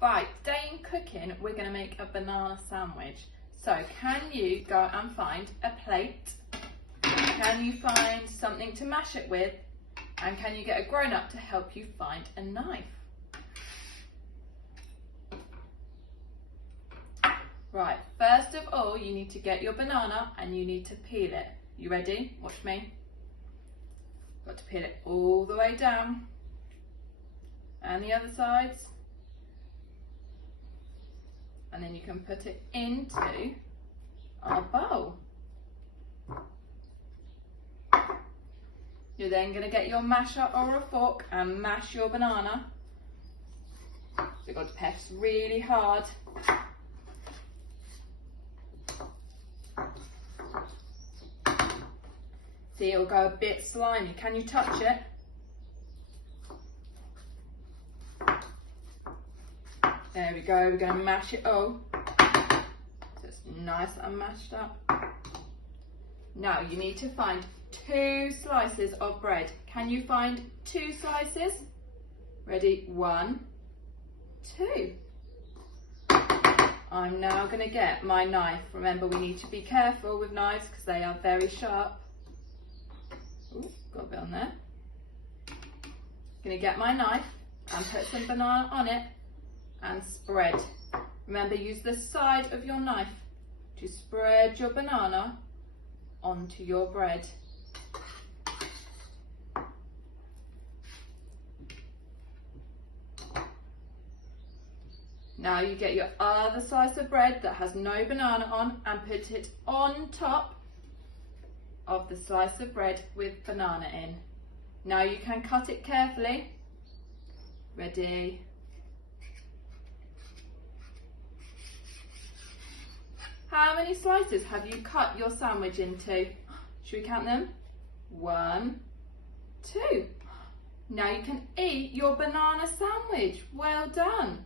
Right, today in cooking, we're going to make a banana sandwich. So can you go and find a plate? Can you find something to mash it with? And can you get a grown-up to help you find a knife? Right, first of all, you need to get your banana and you need to peel it. You ready? Watch me. Got to peel it all the way down. And the other sides. And then you can put it into our bowl. You're then going to get your masher or a fork and mash your banana. So you've got to press really hard. See, it'll go a bit slimy. Can you touch it? There we go, we're going to mash it all. So it's nice and mashed up. Now you need to find 2 slices of bread. Can you find 2 slices? Ready? 1, 2. I'm now going to get my knife. Remember, we need to be careful with knives because they are very sharp. Ooh, got a bit on there. Going to get my knife and put some banana on it and spread. Remember, use the side of your knife to spread your banana onto your bread. Now you get your other slice of bread that has no banana on and put it on top of the slice of bread with banana in. Now you can cut it carefully. Ready? How many slices have you cut your sandwich into? Should we count them? 1, 2. Now you can eat your banana sandwich. Well done.